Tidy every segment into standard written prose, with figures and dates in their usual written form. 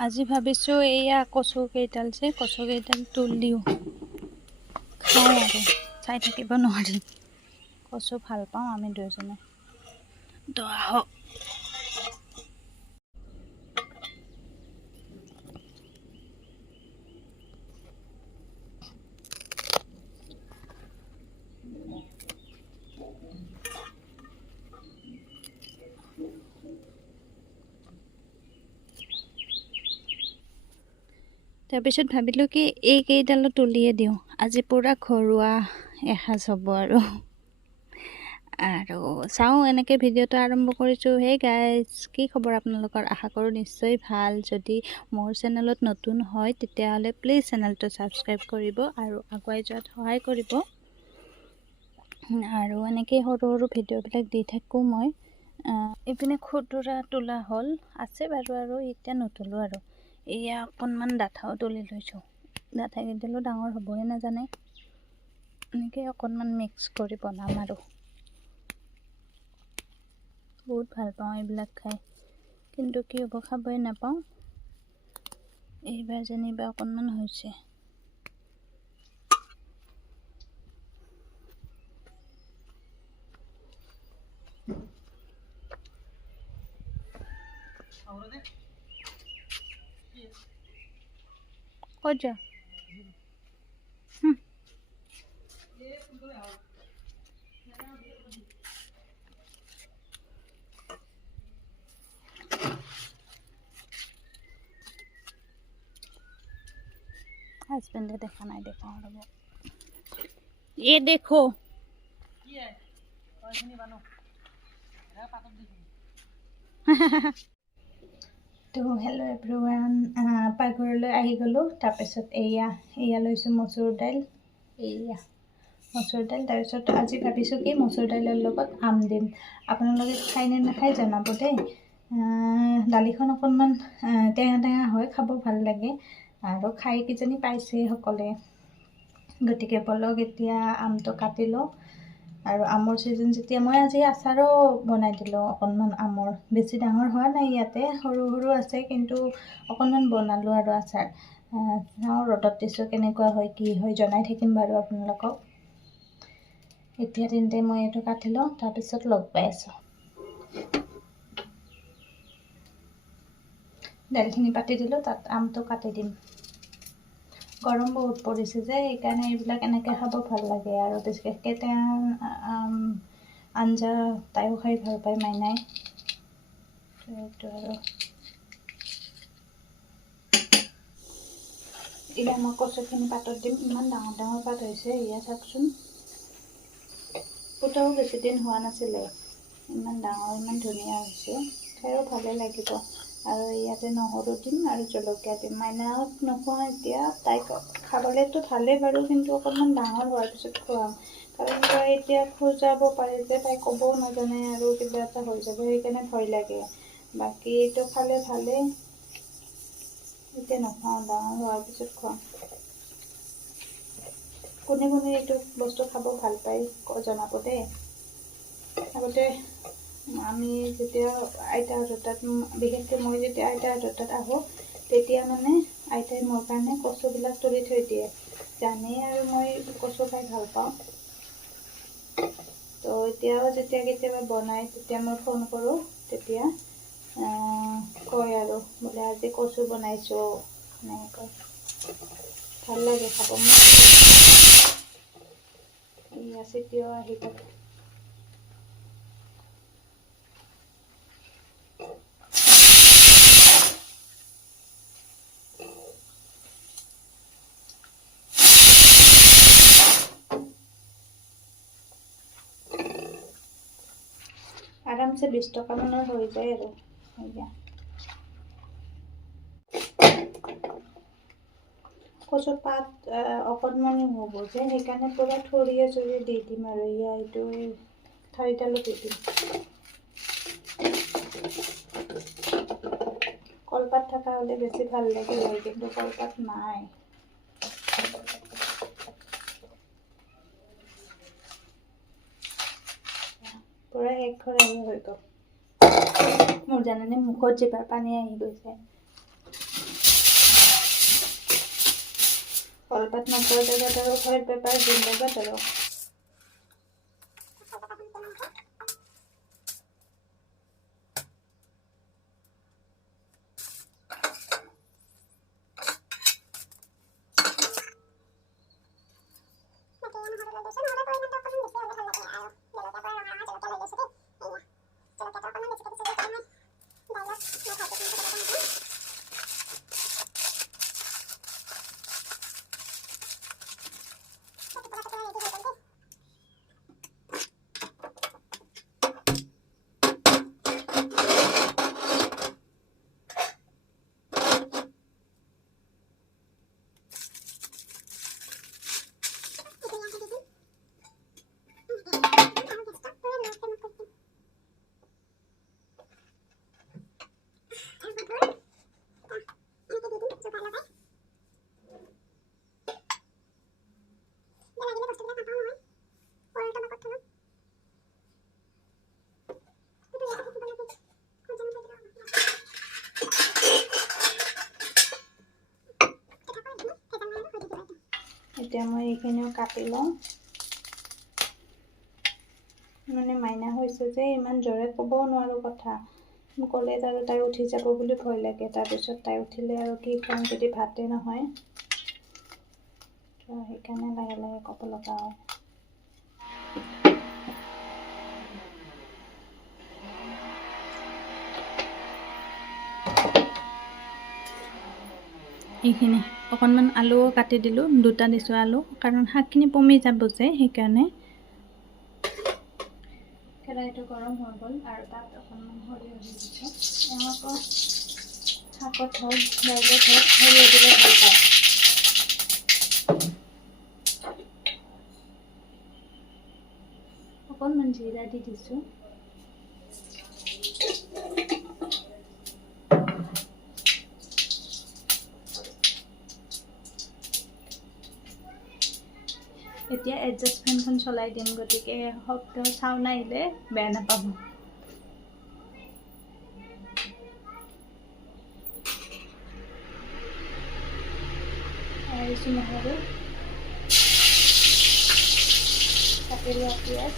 আজি ভাবিছোঁ এইয়া কচু কেইডাল যে কচু কেইডাল তুল দিওঁ খাওঁ আৰু চাই থাকিব নোৱাৰি। কচু ভাল পাওঁ আমি দুয়োজনে। তো আহক। তাৰপিছত ভাবিলোঁ কি এইকেইডালো তুলিয়ে দিওঁ, আজি পূৰা ঘৰুৱা এসাঁজ হ'ব আৰু চাওঁ এনেকৈ ভিডিঅ'টো আৰম্ভ কৰিছোঁ। হেই গাইজ, কি খবৰ আপোনালোকৰ? আশা কৰোঁ নিশ্চয় ভাল। যদি মোৰ চেনেলত নতুন হয় তেতিয়াহ'লে প্লিজ চেনেলটো ছাবস্ক্ৰাইব কৰিব আৰু আগুৱাই যোৱাত সহায় কৰিব। আৰু এনেকৈ সৰু সৰু ভিডিঅ'বিলাক দি থাকোঁ মই। এইপিনে খুতুৰা তোলা হ'ল, আছে বাৰু, আৰু এতিয়া নুতোলোঁ আৰু। এয়া অকণমান ডাঠাও তুলি লৈছোঁ। ডাঠাকেইডালো ডাঙৰ হ'বহে নাজানে। এনেকৈ অকণমান মিক্স কৰি বনাম আৰু। বহুত ভাল পাওঁ এইবিলাক খাই, কিন্তু কি হ'ব খাবই নাপাওঁ। এইবাৰ যেনিবা অকণমান হৈছে। ক'ত যা? হাজবেণ্ডে দেখা নাই, দেখাওঁ ৰ'ব। ये देखो তো হেল্ল' এভৰিৱান, পাকঘৰলৈ আহি গ'লোঁ। তাৰপিছত এয়া লৈছোঁ মচুৰ দাইল। এয়া মচুৰ দাইল। তাৰপিছত আজি ভাবিছোঁ কি মচুৰ দাইলৰ লগত আম দিম। আপোনালোকে খায়নে নাখায় জনাব দেই। দালিখন অকণমান টেঙা টেঙা হয়, খাব ভাল লাগে আৰু খাই কিজানি পাইছেই সকলোৱে। গতিকে বলক এতিয়া আমটো কাটি লওঁ। আৰু আমৰ ছিজন যেতিয়া, মই আজি আচাৰো বনাই দিলোঁ অকণমান আমৰ। বেছি ডাঙৰ হোৱা নাই, ইয়াতে সৰু সৰু আছে, কিন্তু অকণমান বনালোঁ আৰু আচাৰ। চাওঁ ৰ'দত দিছোঁ কেনেকুৱা হয় কি হয়, জনাই থাকিম বাৰু আপোনালোকক। এতিয়া তেন্তে মই এইটো কাটি লওঁ, তাৰপিছত লগ পাই আছোঁ। দাইলখিনি পাতি দিলোঁ, তাত আমটো কাটি দিম। গৰম বহুত পৰিছে যে, সেইকাৰণে এইবিলাক এনেকৈ খাব ভাল লাগে। আৰু বিশেষকৈ টেঙা আঞ্জা তাইও খাই ভাল পায়, মাইনাই। সেইটো আৰু এতিয়া মই কচুখিনি পাতত দিম। ইমান ডাঙৰ ডাঙৰ পাত হৈছে, এয়া চাওকচোন। পোতাও বেছি দিন হোৱা নাছিলে, ইমান ডাঙৰ, ইমান ধুনীয়া হৈছে। খায়ো ভালে লাগিব। আৰু ইয়াতে নহৰু দিম আৰু জলকীয়া দিম। মাইনাক নোখোৱাওঁ এতিয়া, তাইক খাবলৈতো ভালেই বাৰু, কিন্তু অকণমান ডাঙৰ হোৱাৰ পিছত খুৱাম। কাৰণ তাই এতিয়া খোজাব পাৰে যে, তাই ক'বও নাজানে আৰু কিবা এটা হৈ যাব, সেইকাৰণে ভয় লাগে। বাকী এইটো খালে ভালেই, এতিয়া নোখোৱাওঁ, ডাঙৰ হোৱাৰ পিছত খুৱাম। কোনে কোনে এইটো বস্তু খাব ভাল পায় জনাব দেই। আগতে আমি যেতিয়া আইতাহঁতৰ তাত, বিশেষকৈ মই যেতিয়া আইতাহঁতৰ তাত আহোঁ, তেতিয়া মানে আইতাই মোৰ কাৰণে কচুবিলাক তুলি থৈ দিয়ে। জানেই আৰু মই কচু খাই ভাল পাওঁ। তো এতিয়াও যেতিয়া কেতিয়াবা বনাই, তেতিয়া মই ফোন কৰোঁ, তেতিয়া কয় আৰু বোলে আজি কচু বনাইছোঁ, এনেকৈ ভাল লাগে খাব। মোক এয়া চিটিও আহি থাকে। আৰামছে 20 টকামানৰ হৈ যায় আৰু। কচু পাত অকণমানি হ'ব যে, সেইকাৰণে পূৰা থৰিয়ে চৰিয়ে দি দিম আৰু। এইটো ঠাৰিডালো দি দিম। কলপাত থকা হ'লে বেছি ভাল লাগিল হয়, কিন্তু কলপাত নাই। পূৰা এক ঘৰ আহি হৈ গ'ল। মোৰ জানেনে, মুখত জিভাৰ পানী আহি গৈছে। কলপাত নপৰা জেগাত আৰু ফয়েল পেপাৰ দি লগত আৰু এতিয়া মই এইখিনিও কাটি লওঁ মানে মাইনা হৈছে যে ইমান জোৰে ক'বও নোৱাৰোঁ কথা ক'লে আৰু তাই উঠি যাব বুলি ভয় লাগে তাৰপিছত তাই উঠিলে আৰু কি খাম যদি ভাতে নহয় তো সেইকাৰণে লাহে লাহে ক'ব লগা হয় এইখিনি অকণমান আলুও কাটি দিলোঁ দুটা দিছোঁ আলু কাৰণ শাকখিনি পমি যাব যে সেইকাৰণে কেৰাহীটো গৰম হৈ গ'ল আৰু তাত অকণমান সৰিয়হ দি দিছোঁ আকৌ শাকত হওক দাইলত হওক সৰিয়হ দিলে ভাল পায় অকণমান জিৰা দি দিছোঁ এতিয়া এডজাষ্ট ফেনখন চলাই দিম গতিকে শব্দ চাউণ্ড আহিলে বেয়া নাপাব আৰু নহৰু কাটি লোৱা পিঁয়াজ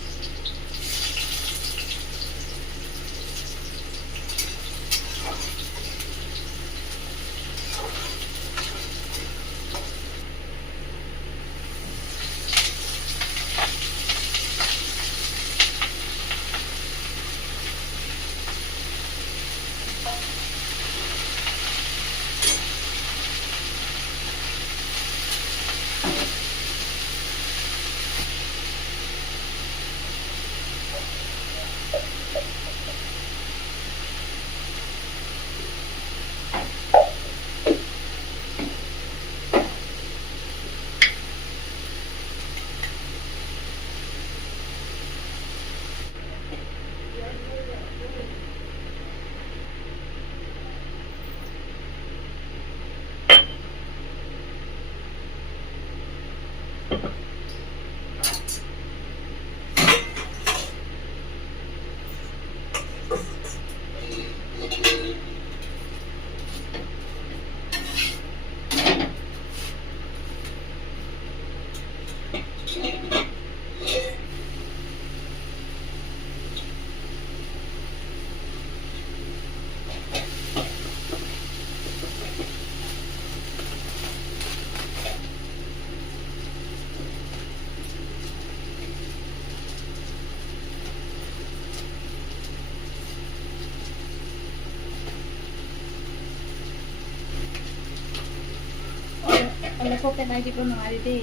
অলপো পেলাই দিব নোৱাৰি দেই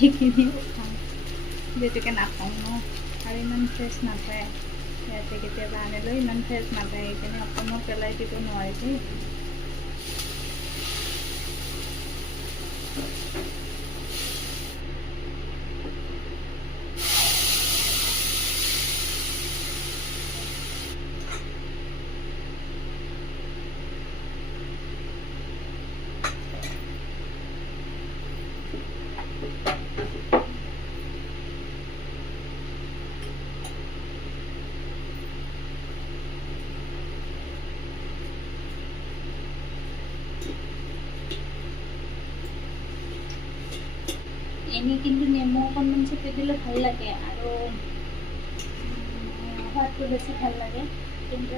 এইখিনি যিহেতুকে নাপাওঁ ন আৰু ইমান ফ্ৰেছ নাপায় ইয়াতে কেতিয়াবা আনিলেও ইমান ফ্ৰেছ নাপায় সেইকাৰণে অকণো পেলাই দিব নোৱাৰি দেই এনেই কিন্তু নেমু অকণমান চেপি দিলে ভাল লাগে আৰু সোৱাদটো বেছি ভাল লাগে। কিন্তু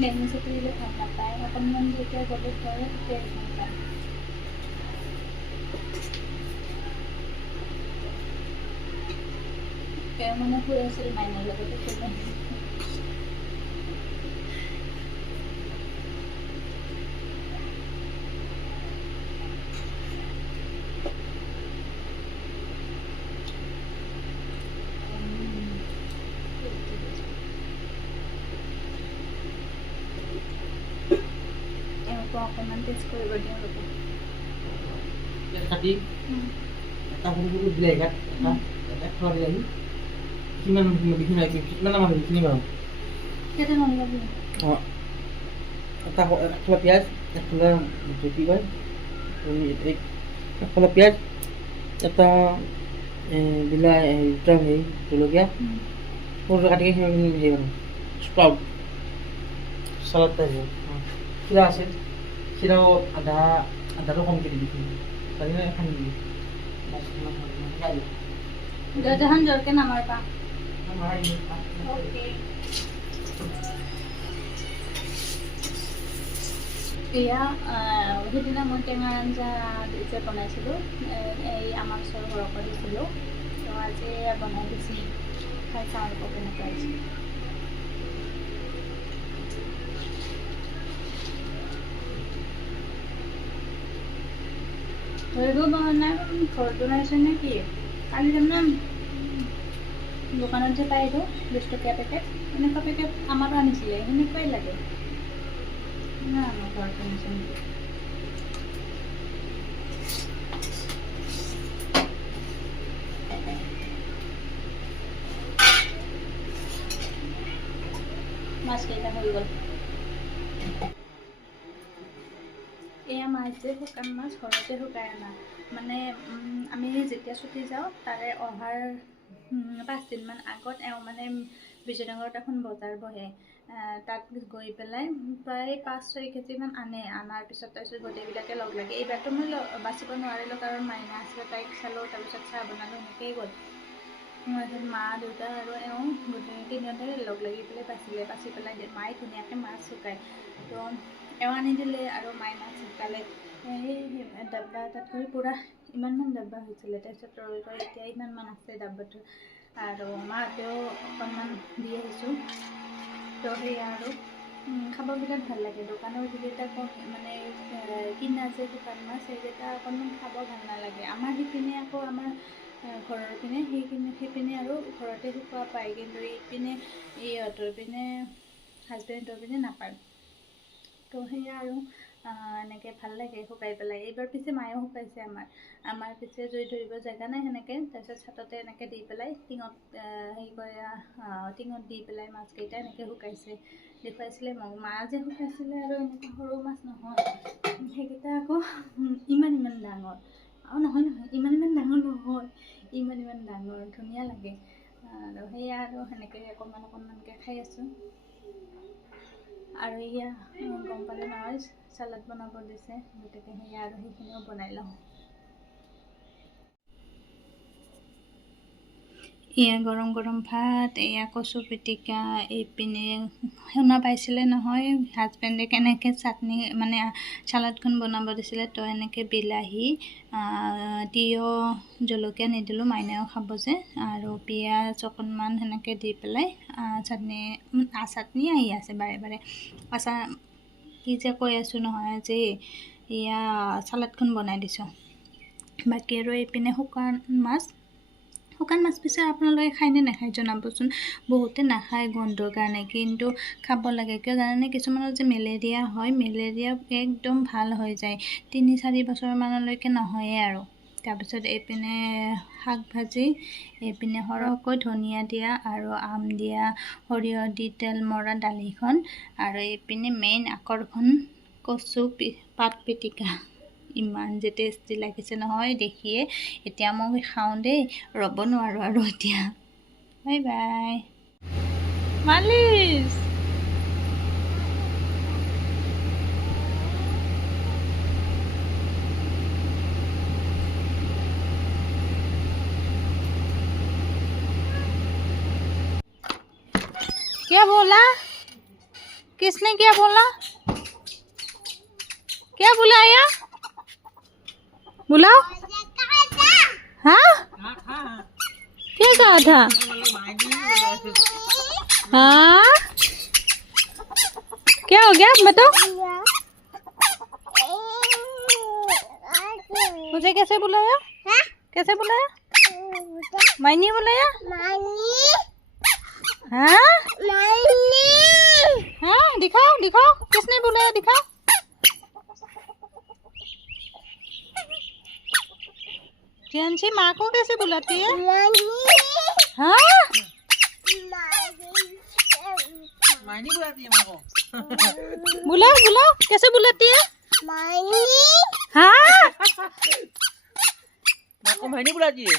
নেমু চেপি দিলে ভাল নাপায়, অকণমান যেতিয়া গলত ধৰে তেতিয়াই ভাল পায়। মানে শুই আছিল মাইনাৰ লগতে শুলে। অকণমান টেষ্ট কৰিব দিওঁ ৰ'ব। কাটি এটা সৰু সৰু বিলাহী কাট এটা খোৱা বিলাহী কিমান কিমান আমাৰ সেইখিনি বাৰু কেইটামান ল'বি? অঁ এটা খোলা পিঁয়াজ এক খোলা কি কয় এক খোলা পিঁয়াজ এটা বিলাহী দুটা হেৰি জলকীয়া সৰু কাটি হেৰি বাৰু স্প্ৰাউট চালাড টাইপ খিৰা আছে খিৰাও আধাটো কমকৈ দি দিছোঁ পাৰিলে এখন দি দুটাখন জোৰকৈ নামাৰিবা। এয়া সেইদিনা মই টেঙাৰ আঞ্জা যে বনাইছিলোঁ, এই আমাৰ ওচৰৰ ঘৰৰ পৰা দিছিলোঁ, তো আজি বনাই দিছে, খাই চাওঁ আৰু কেনেকুৱা হৈছে। ধৰিব পৰা নাই ঘৰত বনাইছে নে কি? কালি তাৰমানে দোকানত যে পাই দিওঁ 20 টকীয়া পেকেট, এনেকুৱা পেকেট আমাৰো আনিছিলে, সেনেকুৱাই লাগে। না আমাৰ ঘৰত বনাইছে নেকি? মাছকেইটা হৈ গ'ল। এয়া মাছ যে শুকান মাছ ঘৰতে শুকাই অনা, মানে আমি যেতিয়া ছুটি যাওঁ তাৰে অহাৰ 5 দিনমান আগত মানে বিজয়নগৰত এখন বজাৰ বহে, তাত গৈ পেলাই প্ৰায় 5-6 কেজিমান আনে, অনাৰ পিছত তাৰপিছত গোটেইবিলাকে লগ লাগে। এইবাৰতো মই বাচিব নোৱাৰিলোঁ কাৰণ মাইনা আছিলে, তাইক চালোঁ, তাৰপিছত চাহ বনালোঁ, সেনেকৈয়ে গ'ল। তাৰপিছত মা দেউতা আৰু গোটেই তিনিওটাই লগ লাগি পেলাই বাচি পেলাই মায়ে ধুনীয়াকৈ মাছ শুকায়, তো আনি দিলে আৰু মায়ে মাছ শুকালে। সেই ডাব্বা এটাত কৰি পূৰা ইমানমান ডাব্বা হৈছিলে, তাৰপিছত ৰৈ এতিয়া ইমানমান আছে ডাব্বাটোত, আৰু মাহঁতেও অকণমান দি আহিছোঁ। তো সেয়া আৰু খাব বিৰাট ভাল লাগে। দোকানৰ যিকেইটা মানে কিনা যে শুকান মাছ সেইকেইটা অকণমান খাব ভাল নালাগে। আমাৰ সিপিনে আকৌ আমাৰ ঘৰৰ পিনে সেইপিনে আৰু ঘৰতে শুকোৱা পায়, কিন্তু ইপিনে ইহঁতৰ পিনে হাজবেণ্ডৰ পিনে নাপায়। তো সেয়া আৰু এনেকৈ ভাল লাগে শুকাই পেলাই। এইবাৰ পিছে মায়েও শুকাইছে আমাৰ পিছে জুই ধৰিব জেগা নাই সেনেকৈ, তাৰপিছত ছাটতে এনেকৈ দি পেলাই টিঙত টিঙত দি পেলাই মাছকেইটা এনেকৈ শুকাইছে, দেখুৱাইছিলে মোক। মা যে শুকাইছিলে আৰু এনেকুৱা সৰু মাছ নহয়, সেইকেইটা আকৌ ইমান ডাঙৰ। নহয় ইমান ডাঙৰ নহয়, ইমান ডাঙৰ, ধুনীয়া লাগে। আৰু সেয়া আৰু সেনেকৈ অকণমানকৈ খাই আছোঁ। আৰু এয়া গম পালে নহয় চালাড বনাব দিছে, গতিকে সেয়া আৰু সেইখিনিও বনাই লওঁ। এয়া গৰম গৰম ভাত, এয়া কচু পিটিকা, এইপিনে শুনা পাইছিলে নহয় হাজবেণ্ডে কেনেকৈ চাটনি মানে চালাডখন বনাব দিছিলে। তো এনেকৈ বিলাহী, তিয়ঁহ, জলকীয়া নিদিলোঁ, মাইনাও খাব যে, আৰু পিঁয়াজ অকণমান সেনেকৈ দি পেলাই চাটনি আহি আছে বাৰে বাৰে। কি যে কৈ আছোঁ নহয় আজি, এয়া চালাডখন বনাই দিছোঁ। বাকী আৰু এইপিনে শুকান মাছ পিছে আপোনালোকে খায়নে নাখায় জনাবচোন। বহুতে নাখায় গোন্ধৰ কাৰণে, কিন্তু খাব লাগে। কিয় জানেনে? কিছুমানৰ যে মেলেৰিয়া হয়, মেলেৰিয়া একদম ভাল হৈ যায়, 3-4 বছৰমানলৈকে নহয়েই আৰু। তাৰপিছত এইপিনে শাক ভাজি, এইপিনে সৰহকৈ ধনিয়া দিয়া আৰু আম দিয়া, সৰিয়হ দি তেল মৰা দালিখন, আৰু এইপিনে মেইন আকৰ্ষণ কচু পাত পিটিকা। ইমান যে টেষ্টি লাগিছে নহয় দেখিয়ে, এতিয়া মই খাওঁ দেই, ৰ'ব নোৱাৰোঁ আৰু এতিয়া। বাই বাই মালিচ। क्या बोला? किसने क्या बोला? क्या बुलाया? बुलाओ। हाँ क्या कहा था? हाँ क्या हो गया बताओ। मुझे कैसे बुलाया? कैसे बुलाया? मायनी बुलाया? हाँ हाँ दिखाओ दिखाओ किसने बुलाया दिखाओ। जियांशी माँ को कैसे बुलाती है? हाँ मायनी बुलाती है माँ को। बुलाओ बुलाओ कैसे बुलाती है? हाँ माँ को मायनी बुलाती है।